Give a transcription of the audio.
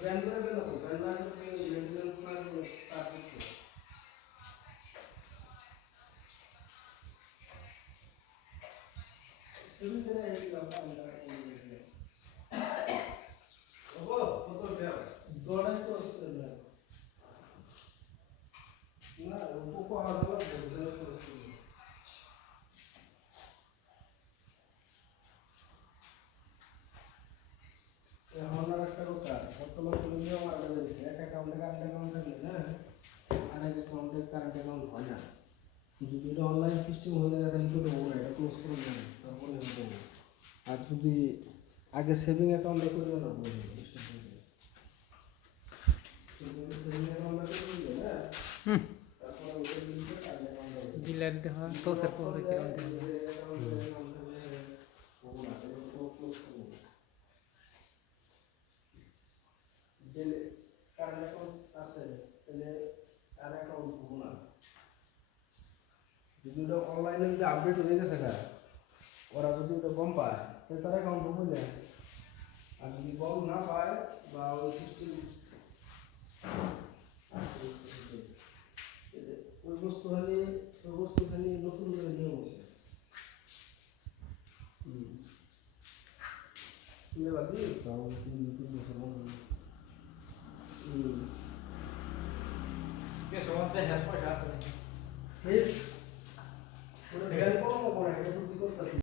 ban করে গেল ban না করে মেইনটেনেন্স না করে কাজ করতে শুরু করে এই ব্যাপারটা ওগো কত দেব দড়াই তো আসতে দেব না উপকো হাজার বুঝলে তো এখন আর একটা কথা বর্তমান তুলনীয় মারা যাচ্ছে এক অ্যাকাউন্টে কারেন্ট অ্যাকাউন্ট থাকলে না আর এক অ্যাকাউন্টে কারেন্ট অ্যাকাউন্ট হয় না যদি এটা অনলাইন সিস্টেম হয়ে যায় তাহলে তো দেবো না এটা ক্লোজ করে দেবো তারপরে দেবো আর যদি আগে সেভিং অ্যাকাউন্টে করে না বলে দেবো সেভিং অ্যাকাউন্টে করে দেবো না তারপরে ওটা দিলে কারেন্ট অ্যাকাউন্টে ডিলার দেওয়া তো স্যার পরে কিরম দেওয়া কারেন্ট অ্যাকাউন্ট আছে তাহলে আর অ্যাকাউন্ট হবো না যদি ওটা অনলাইনে যদি আপডেট হয়ে গেছে গা ওরা যদি ওটা কম পায় তাহলে তার অ্যাকাউন্ট হবো না আর যদি কম না পায় বা ওই সিস্টেম ওই বস্তু খালি নতুন করে নিয়ম আছে তুমি বাদ দিও তাহলে তুমি নতুন মুসলমান কে সমাজে হেল্প করে আসলে ঠিক